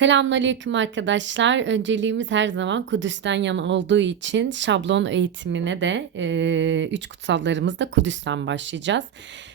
Selamünaleyküm arkadaşlar. Önceliğimiz her zaman Kudüs'ten yana olduğu için şablon eğitimine de e, üç kutsallarımızda Kudüs'ten başlayacağız.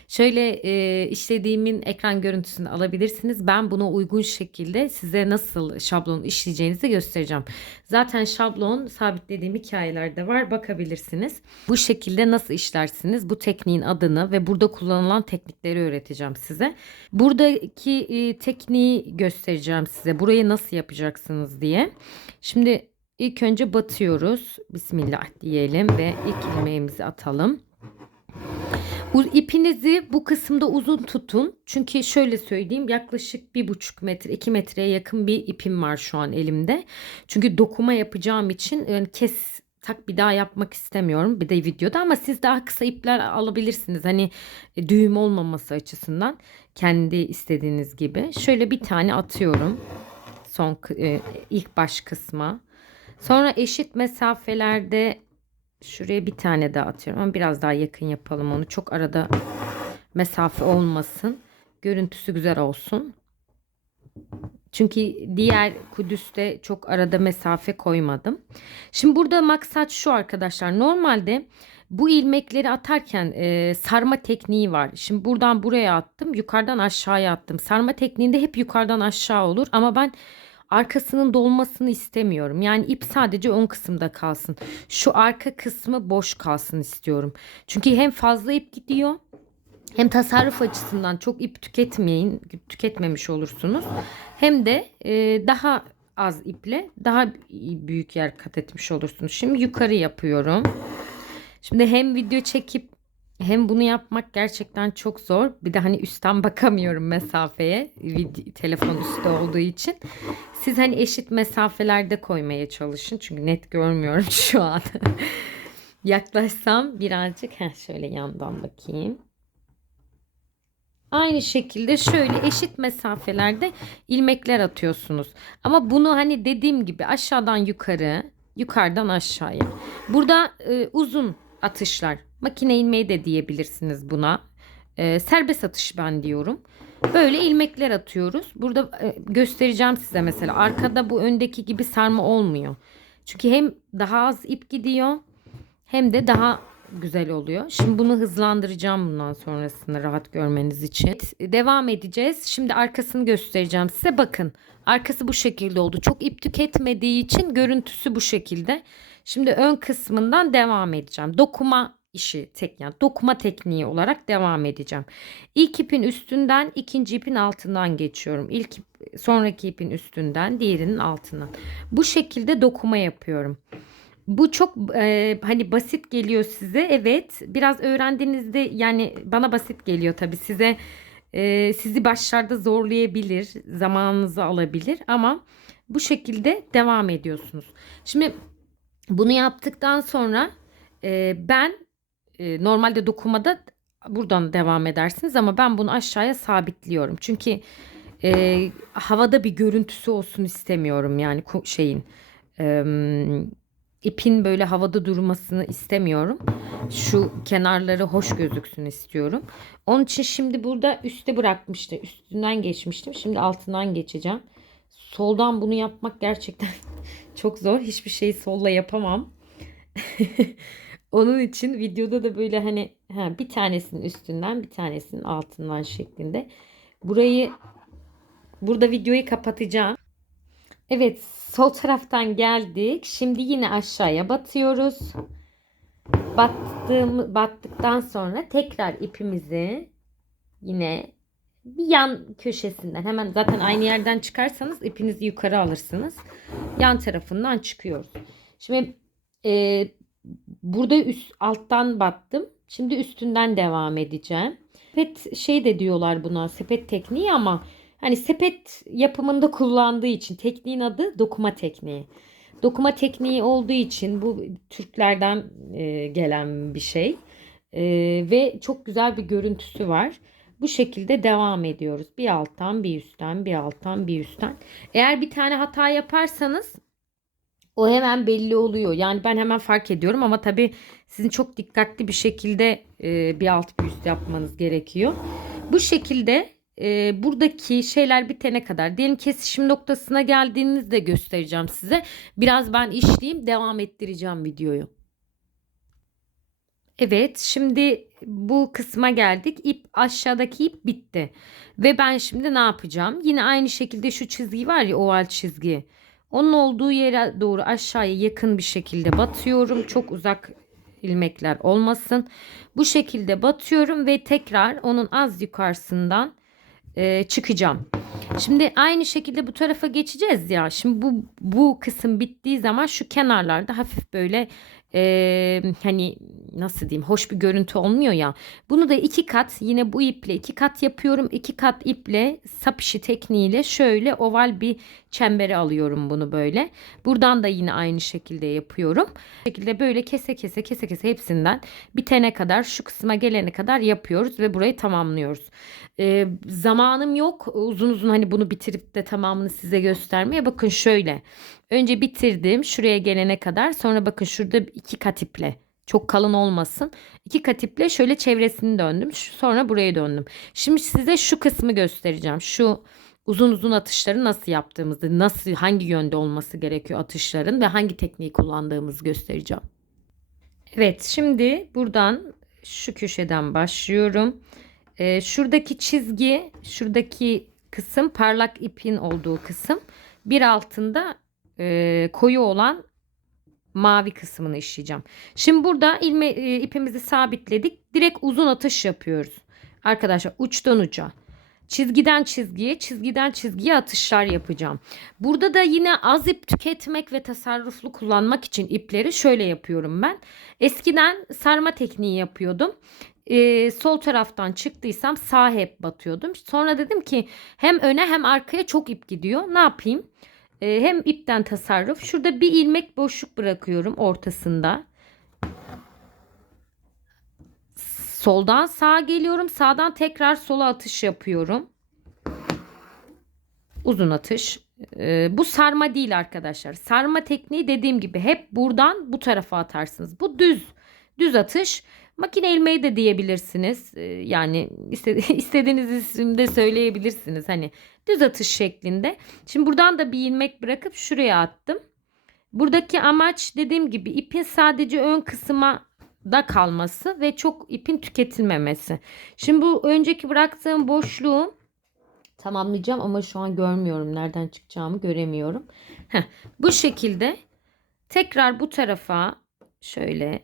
Şöyle e, işlediğimin ekran görüntüsünü alabilirsiniz. Ben buna uygun şekilde size nasıl şablon işleyeceğinizi göstereceğim. Zaten şablon sabitlediğim hikayelerde var bakabilirsiniz. Bu şekilde nasıl işlersiniz bu tekniğin adını ve burada kullanılan teknikleri öğreteceğim size. Buradaki e, tekniği göstereceğim size. Burayı nasıl yapacaksınız diye. Şimdi ilk önce batıyoruz. Bismillah diyelim ve ilk ilmeğimizi atalım. İpinizi bu kısımda uzun tutun. Çünkü şöyle söyleyeyim yaklaşık bir buçuk metre iki metreye yakın bir ipim var şu an elimde. Çünkü dokuma yapacağım için yani kes tak bir daha yapmak istemiyorum bir de videoda ama siz daha kısa ipler alabilirsiniz. Hani e, düğüm olmaması açısından kendi istediğiniz gibi. Şöyle bir tane atıyorum son e, ilk baş kısma. Sonra eşit mesafelerde şuraya bir tane daha atıyorum ama biraz daha yakın yapalım onu. Çok arada mesafe olmasın. Görüntüsü güzel olsun. Çünkü diğer Kudüs'te çok arada mesafe koymadım. Şimdi burada maksat şu arkadaşlar. Normalde bu ilmekleri atarken e, sarma tekniği var. Şimdi buradan buraya attım. Yukarıdan aşağıya attım. Sarma tekniğinde hep yukarıdan aşağı olur. Ama ben arkasının dolmasını istemiyorum. Yani ip sadece ön kısımda kalsın. Şu arka kısmı boş kalsın istiyorum. Çünkü hem fazla ip gidiyor hem tasarruf açısından çok ip tüketmeyin, tüketmemiş olursunuz. Hem de e, daha az iple daha büyük yer kat etmiş olursunuz. Şimdi yukarı yapıyorum. Şimdi hem video çekip hem bunu yapmak gerçekten çok zor. Bir de hani üstten bakamıyorum mesafeye. Telefon üstte olduğu için. Siz hani eşit mesafelerde koymaya çalışın. Çünkü net görmüyorum şu an. Yaklaşsam birazcık heh, şöyle yandan bakayım. Aynı şekilde şöyle eşit mesafelerde ilmekler atıyorsunuz. Ama bunu hani dediğim gibi aşağıdan yukarı, yukarıdan aşağıya. Burada e, uzun atışlar. Makine ilmeği de diyebilirsiniz buna. E, serbest atış ben diyorum. Böyle ilmekler atıyoruz. Burada e, göstereceğim size mesela. Arkada bu öndeki gibi sarma olmuyor. Çünkü hem daha az ip gidiyor hem de daha güzel oluyor. Şimdi bunu hızlandıracağım bundan sonrasını rahat görmeniz için. Evet, devam edeceğiz. Şimdi arkasını göstereceğim size. Bakın arkası bu şekilde oldu. Çok ip tüketmediği için görüntüsü bu şekilde. Şimdi ön kısmından devam edeceğim. Dokuma işi tek yani dokuma tekniği olarak devam edeceğim. İlk ipin üstünden ikinci ipin altından geçiyorum. İlk ip, sonraki ipin üstünden diğerinin altından. Bu şekilde dokuma yapıyorum. Bu çok e, hani basit geliyor size. Evet. Biraz öğrendiğinizde yani bana basit geliyor tabii. Size e, sizi başlarda zorlayabilir, zamanınızı alabilir ama bu şekilde devam ediyorsunuz. Şimdi bunu yaptıktan sonra e, ben e, normalde dokumada buradan devam edersiniz ama ben bunu aşağıya sabitliyorum. Çünkü e, havada bir görüntüsü olsun istemiyorum yani şeyin e, ipin böyle havada durmasını istemiyorum. Şu kenarları hoş gözüksün istiyorum. Onun için şimdi burada üste bırakmıştım. Üstünden geçmiştim. Şimdi altından geçeceğim. Soldan bunu yapmak gerçekten çok zor. Hiçbir şeyi solla yapamam. Onun için videoda da böyle hani ha, bir tanesinin üstünden bir tanesinin altından şeklinde. Burayı burada videoyu kapatacağım. Evet sol taraftan geldik. Şimdi yine aşağıya batıyoruz. Battığım, battıktan sonra tekrar ipimizi yine bir yan köşesinden hemen zaten aynı yerden çıkarsanız ipinizi yukarı alırsınız. Yan tarafından çıkıyoruz. Şimdi e, burada üst alttan battım. Şimdi üstünden devam edeceğim. Sepet şey de diyorlar buna sepet tekniği ama hani sepet yapımında kullandığı için tekniğin adı dokuma tekniği. Dokuma tekniği olduğu için bu Türklerden e, gelen bir şey E, ve çok güzel bir görüntüsü var. Bu şekilde devam ediyoruz. Bir alttan bir üstten bir alttan bir üstten. Eğer bir tane hata yaparsanız o hemen belli oluyor. Yani ben hemen fark ediyorum ama tabii sizin çok dikkatli bir şekilde e, bir alt bir üst yapmanız gerekiyor. Bu şekilde e, buradaki şeyler bitene kadar diyelim kesişim noktasına geldiğinizde göstereceğim size. Biraz ben işleyeyim devam ettireceğim videoyu. Evet, şimdi bu kısma geldik. İp aşağıdaki ip bitti. Ve ben şimdi ne yapacağım? Yine aynı şekilde şu çizgi var ya oval çizgi. Onun olduğu yere doğru aşağıya yakın bir şekilde batıyorum. Çok uzak ilmekler olmasın. Bu şekilde batıyorum ve tekrar onun az yukarısından e, çıkacağım. Şimdi aynı şekilde bu tarafa geçeceğiz ya. Şimdi bu bu kısım bittiği zaman şu kenarlarda hafif böyle e, hani nasıl diyeyim hoş bir görüntü olmuyor ya. Bunu da iki kat yine bu iple iki kat yapıyorum. İki kat iple sap işi tekniğiyle şöyle oval bir çembere alıyorum bunu böyle. Buradan da yine aynı şekilde yapıyorum. Bu şekilde böyle kese kese kese kese hepsinden bitene kadar şu kısma gelene kadar yapıyoruz ve burayı tamamlıyoruz. Ee, zamanım yok uzun uzun hani bunu bitirip de tamamını size göstermeye. Bakın şöyle. Önce bitirdim şuraya gelene kadar. Sonra bakın şurada iki kat iple. Çok kalın olmasın. İki kat iple şöyle çevresini döndüm. Sonra buraya döndüm. Şimdi size şu kısmı göstereceğim. Şu uzun uzun atışları nasıl yaptığımızı, nasıl hangi yönde olması gerekiyor atışların ve hangi tekniği kullandığımızı göstereceğim. Evet, şimdi buradan şu köşeden başlıyorum. Ee, şuradaki çizgi, şuradaki kısım parlak ipin olduğu kısım. Bir altında e, koyu olan mavi kısmını işleyeceğim. Şimdi burada ilme, e, ipimizi sabitledik. Direkt uzun atış yapıyoruz. Arkadaşlar uçtan uca. Çizgiden çizgiye, çizgiden çizgiye atışlar yapacağım. Burada da yine az ip tüketmek ve tasarruflu kullanmak için ipleri şöyle yapıyorum ben. Eskiden sarma tekniği yapıyordum. Ee, sol taraftan çıktıysam sağa hep batıyordum. Sonra dedim ki hem öne hem arkaya çok ip gidiyor. Ne yapayım? Ee, hem ipten tasarruf. Şurada bir ilmek boşluk bırakıyorum ortasında. Soldan sağa geliyorum. Sağdan tekrar sola atış yapıyorum. Uzun atış. Ee, bu sarma değil arkadaşlar. Sarma tekniği dediğim gibi hep buradan bu tarafa atarsınız. Bu düz. Düz atış. Makine ilmeği de diyebilirsiniz. Ee, yani iste- istediğiniz isimde söyleyebilirsiniz. Hani düz atış şeklinde. Şimdi buradan da bir ilmek bırakıp şuraya attım. Buradaki amaç dediğim gibi ipin sadece ön kısma da kalması ve çok ipin tüketilmemesi. Şimdi bu önceki bıraktığım boşluğu tamamlayacağım ama şu an görmüyorum. Nereden çıkacağımı göremiyorum. Heh, bu şekilde tekrar bu tarafa şöyle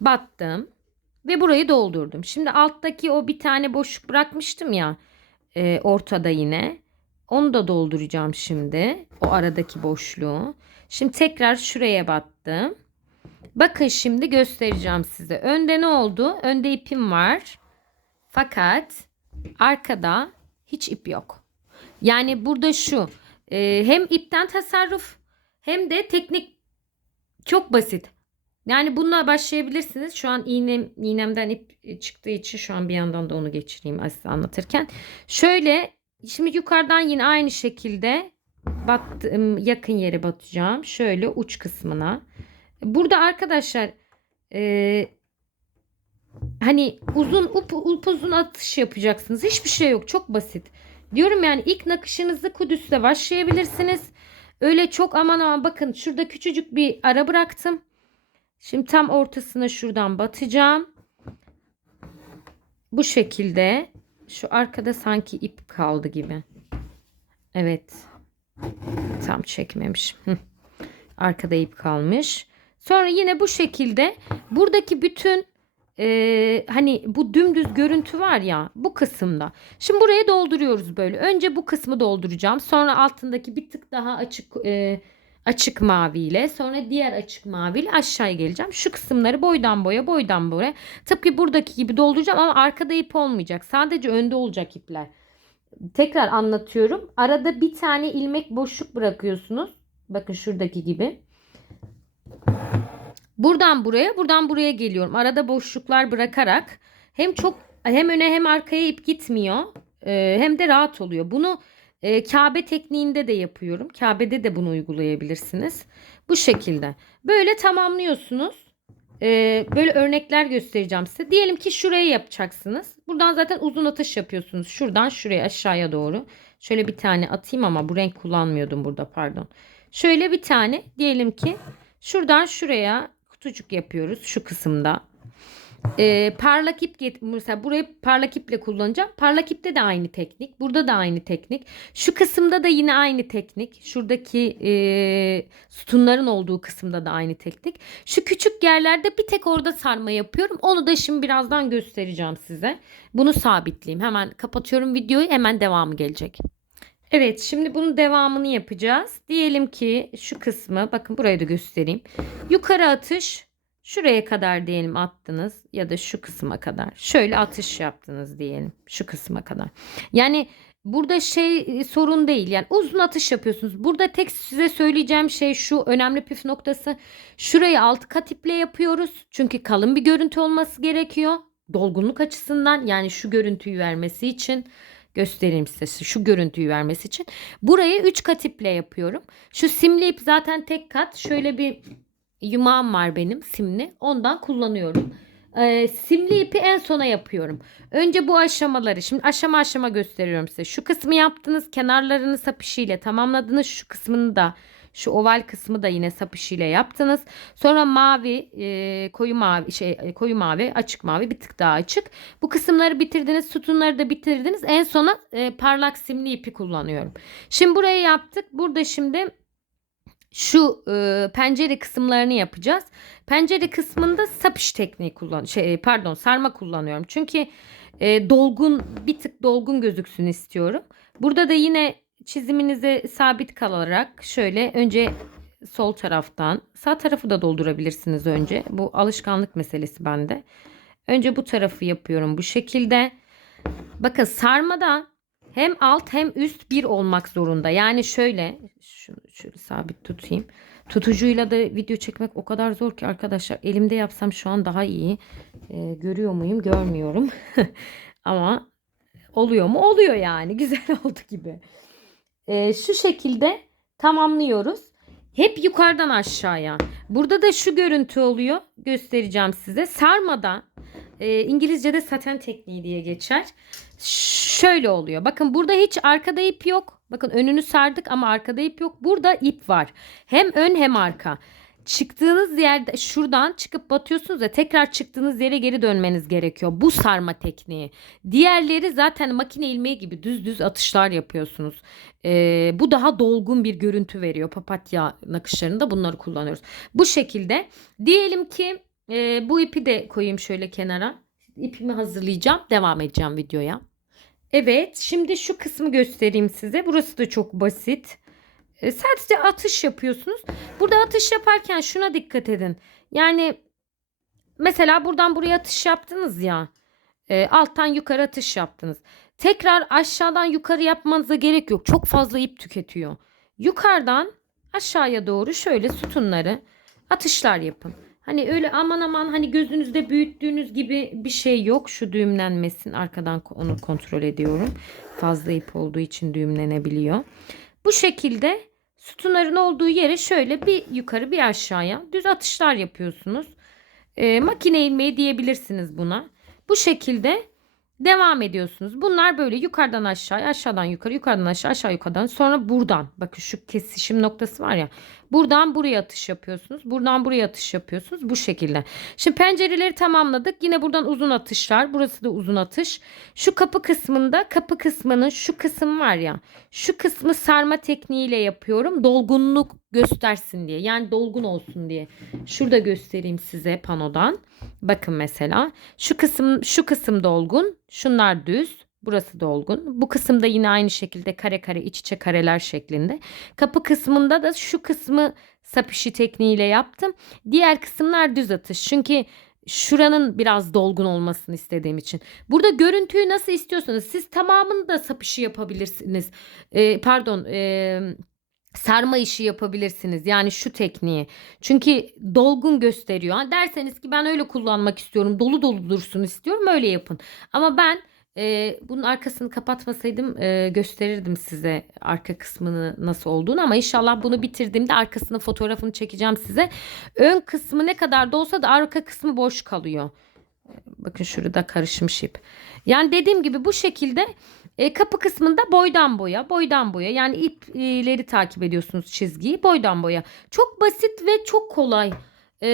battım ve burayı doldurdum. Şimdi alttaki o bir tane boşluk bırakmıştım ya e, ortada yine. Onu da dolduracağım şimdi. O aradaki boşluğu. Şimdi tekrar şuraya battım. Bakın şimdi göstereceğim size. Önde ne oldu? Önde ipim var. Fakat arkada hiç ip yok. Yani burada şu. e, hem ipten tasarruf hem de teknik çok basit. Yani bununla başlayabilirsiniz. Şu an iğnem, iğnemden ip çıktığı için şu an bir yandan da onu geçireyim size anlatırken. Şöyle şimdi yukarıdan yine aynı şekilde battım, yakın yere batacağım. Şöyle uç kısmına. Burada arkadaşlar e, hani uzun up, upuzun atış yapacaksınız. Hiçbir şey yok. Çok basit. Diyorum yani ilk nakışınızı Kudüs'te başlayabilirsiniz. Öyle çok aman aman bakın şurada küçücük bir ara bıraktım. Şimdi tam ortasına şuradan batacağım. Bu şekilde şu arkada sanki ip kaldı gibi. Evet. Tam çekmemiş. Arkada ip kalmış. Sonra yine bu şekilde buradaki bütün e, hani bu dümdüz görüntü var ya bu kısımda. Şimdi buraya dolduruyoruz böyle. Önce bu kısmı dolduracağım. Sonra altındaki bir tık daha açık e, açık maviyle sonra diğer açık maviyle aşağıya geleceğim. Şu kısımları boydan boya boydan boya tıpkı buradaki gibi dolduracağım ama arkada ip olmayacak. Sadece önde olacak ipler. Tekrar anlatıyorum. Arada bir tane ilmek boşluk bırakıyorsunuz. Bakın şuradaki gibi. Buradan buraya, buradan buraya geliyorum. Arada boşluklar bırakarak hem çok hem öne hem arkaya ip gitmiyor. Ee, hem de rahat oluyor. Bunu e, Kabe tekniğinde de yapıyorum. Kabe'de de bunu uygulayabilirsiniz. Bu şekilde. Böyle tamamlıyorsunuz. Ee, böyle örnekler göstereceğim size. Diyelim ki şurayı yapacaksınız. Buradan zaten uzun atış yapıyorsunuz. Şuradan şuraya aşağıya doğru. Şöyle bir tane atayım ama bu renk kullanmıyordum burada pardon. Şöyle bir tane diyelim ki şuradan şuraya kutucuk yapıyoruz şu kısımda. Ee, parlak ip get mesela burayı parlak iple kullanacağım. Parlak ipte de aynı teknik. Burada da aynı teknik. Şu kısımda da yine aynı teknik. Şuradaki e, sütunların olduğu kısımda da aynı teknik. Şu küçük yerlerde bir tek orada sarma yapıyorum. Onu da şimdi birazdan göstereceğim size. Bunu sabitleyeyim. Hemen kapatıyorum videoyu. Hemen devamı gelecek. Evet şimdi bunun devamını yapacağız. Diyelim ki şu kısmı bakın burayı da göstereyim. Yukarı atış şuraya kadar diyelim attınız ya da şu kısma kadar. Şöyle atış yaptınız diyelim şu kısma kadar. Yani burada şey e, sorun değil. Yani uzun atış yapıyorsunuz. Burada tek size söyleyeceğim şey şu önemli püf noktası. Şurayı alt kat iple yapıyoruz. Çünkü kalın bir görüntü olması gerekiyor. Dolgunluk açısından yani şu görüntüyü vermesi için göstereyim size şu görüntüyü vermesi için. Burayı 3 kat iple yapıyorum. Şu simli ip zaten tek kat. Şöyle bir yumağım var benim simli. Ondan kullanıyorum. Ee, simli ipi en sona yapıyorum. Önce bu aşamaları şimdi aşama aşama gösteriyorum size. Şu kısmı yaptınız. Kenarlarını sap işiyle tamamladınız. Şu kısmını da şu oval kısmı da yine sap işiyle yaptınız. Sonra mavi, e, koyu mavi, şey e, koyu mavi, açık mavi bir tık daha açık. Bu kısımları bitirdiniz, sütunları da bitirdiniz. En sona e, parlak simli ipi kullanıyorum. Şimdi burayı yaptık. Burada şimdi şu e, pencere kısımlarını yapacağız. Pencere kısmında sapış tekniği kullan şey pardon sarma kullanıyorum. Çünkü e, dolgun bir tık dolgun gözüksün istiyorum. Burada da yine çiziminize sabit kalarak şöyle önce sol taraftan sağ tarafı da doldurabilirsiniz önce. Bu alışkanlık meselesi bende. Önce bu tarafı yapıyorum bu şekilde. Bakın sarmada hem alt hem üst bir olmak zorunda. Yani şöyle şunu şöyle sabit tutayım. Tutucuyla da video çekmek o kadar zor ki arkadaşlar. Elimde yapsam şu an daha iyi. Ee, görüyor muyum? Görmüyorum. Ama oluyor mu? Oluyor yani. Güzel oldu gibi. Ee, şu şekilde tamamlıyoruz. Hep yukarıdan aşağıya. Burada da şu görüntü oluyor. Göstereceğim size. Sarmadan e, İngilizce'de saten tekniği diye geçer. Şöyle oluyor. Bakın burada hiç arkada ip yok. Bakın önünü sardık ama arkada ip yok. Burada ip var. Hem ön hem arka. Çıktığınız yerde şuradan çıkıp batıyorsunuz ya tekrar çıktığınız yere geri dönmeniz gerekiyor. Bu sarma tekniği. Diğerleri zaten makine ilmeği gibi düz düz atışlar yapıyorsunuz. Ee, bu daha dolgun bir görüntü veriyor. Papatya nakışlarında bunları kullanıyoruz. Bu şekilde. Diyelim ki e, bu ipi de koyayım şöyle kenara. İpimi hazırlayacağım. Devam edeceğim videoya. Evet şimdi şu kısmı göstereyim size. Burası da çok basit. E, sadece atış yapıyorsunuz. Burada atış yaparken şuna dikkat edin. Yani mesela buradan buraya atış yaptınız ya. E, alttan yukarı atış yaptınız. Tekrar aşağıdan yukarı yapmanıza gerek yok. Çok fazla ip tüketiyor. Yukarıdan aşağıya doğru şöyle sütunları atışlar yapın. Hani öyle aman aman hani gözünüzde büyüttüğünüz gibi bir şey yok. Şu düğümlenmesin. Arkadan onu kontrol ediyorum. Fazla ip olduğu için düğümlenebiliyor. Bu şekilde sütunların olduğu yere şöyle bir yukarı bir aşağıya düz atışlar yapıyorsunuz. E, makine ilmeği diyebilirsiniz buna. Bu şekilde Devam ediyorsunuz. Bunlar böyle yukarıdan aşağı, aşağıdan yukarı, yukarıdan aşağı, aşağı yukarıdan. Sonra buradan. Bakın şu kesişim noktası var ya. Buradan buraya atış yapıyorsunuz. Buradan buraya atış yapıyorsunuz. Bu şekilde. Şimdi pencereleri tamamladık. Yine buradan uzun atışlar. Burası da uzun atış. Şu kapı kısmında kapı kısmının şu kısım var ya. Şu kısmı sarma tekniğiyle yapıyorum. Dolgunluk göstersin diye. Yani dolgun olsun diye. Şurada göstereyim size panodan. Bakın mesela şu kısım şu kısım dolgun, şunlar düz, burası dolgun. Bu kısımda yine aynı şekilde kare kare iç içe kareler şeklinde. Kapı kısmında da şu kısmı sap işi tekniğiyle yaptım. Diğer kısımlar düz atış. Çünkü şuranın biraz dolgun olmasını istediğim için. Burada görüntüyü nasıl istiyorsanız siz tamamını da sap işi yapabilirsiniz. Ee, pardon, e, sarma işi yapabilirsiniz. Yani şu tekniği. Çünkü dolgun gösteriyor. Derseniz ki ben öyle kullanmak istiyorum. Dolu dolu dursun istiyorum. Öyle yapın. Ama ben Ee, bunun arkasını kapatmasaydım e, gösterirdim size arka kısmını nasıl olduğunu ama inşallah bunu bitirdiğimde arkasını fotoğrafını çekeceğim size. Ön kısmı ne kadar da olsa da arka kısmı boş kalıyor. Bakın şurada karışmış ip. Yani dediğim gibi bu şekilde e, kapı kısmında boydan boya, boydan boya. Yani ipleri takip ediyorsunuz çizgiyi boydan boya. Çok basit ve çok kolay. E,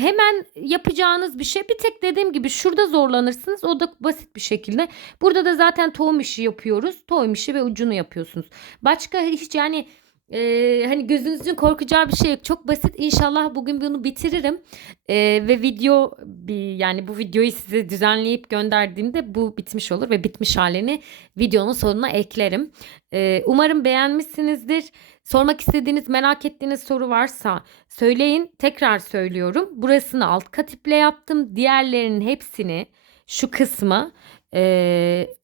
hemen yapacağınız bir şey. Bir tek dediğim gibi şurada zorlanırsınız. O da basit bir şekilde. Burada da zaten tohum işi yapıyoruz. Tohum işi ve ucunu yapıyorsunuz. Başka hiç yani ee, hani gözünüzün korkacağı bir şey yok. Çok basit. İnşallah bugün bunu bitiririm. Ee, ve video bir yani bu videoyu size düzenleyip gönderdiğimde bu bitmiş olur ve bitmiş halini videonun sonuna eklerim. Ee, umarım beğenmişsinizdir. Sormak istediğiniz, merak ettiğiniz soru varsa söyleyin. Tekrar söylüyorum. Burasını alt kat iple yaptım. Diğerlerinin hepsini şu kısmı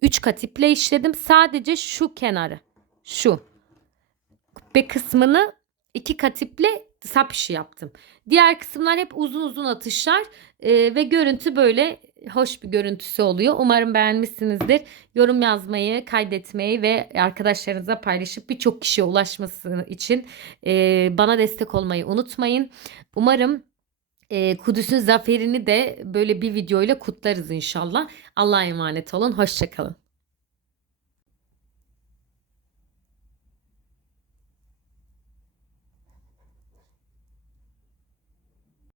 3 kat iple işledim. Sadece şu kenarı. Şu kubbe kısmını iki kat iple sap işi yaptım. Diğer kısımlar hep uzun uzun atışlar e, ve görüntü böyle hoş bir görüntüsü oluyor. Umarım beğenmişsinizdir. Yorum yazmayı, kaydetmeyi ve arkadaşlarınıza paylaşıp birçok kişiye ulaşması için e, bana destek olmayı unutmayın. Umarım e, Kudüs'ün zaferini de böyle bir videoyla kutlarız inşallah. Allah'a emanet olun. Hoşçakalın.